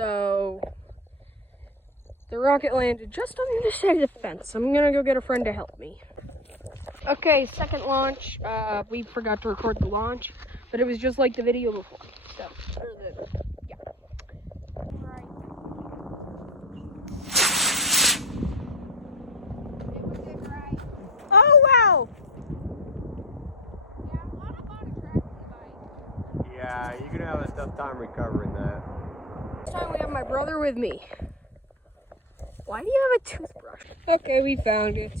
So the rocket landed just on the other side of the fence. I'm gonna go get a friend to help me. Okay, second launch. We forgot to record the launch, but it was just like the video before. So, yeah. Right. It was good, right? Oh, wow! Yeah, a lot of cracks in the bike. Yeah, you're gonna have a tough time recovering that. This time we have my brother with me. Why do you have a toothbrush? Okay, we found it.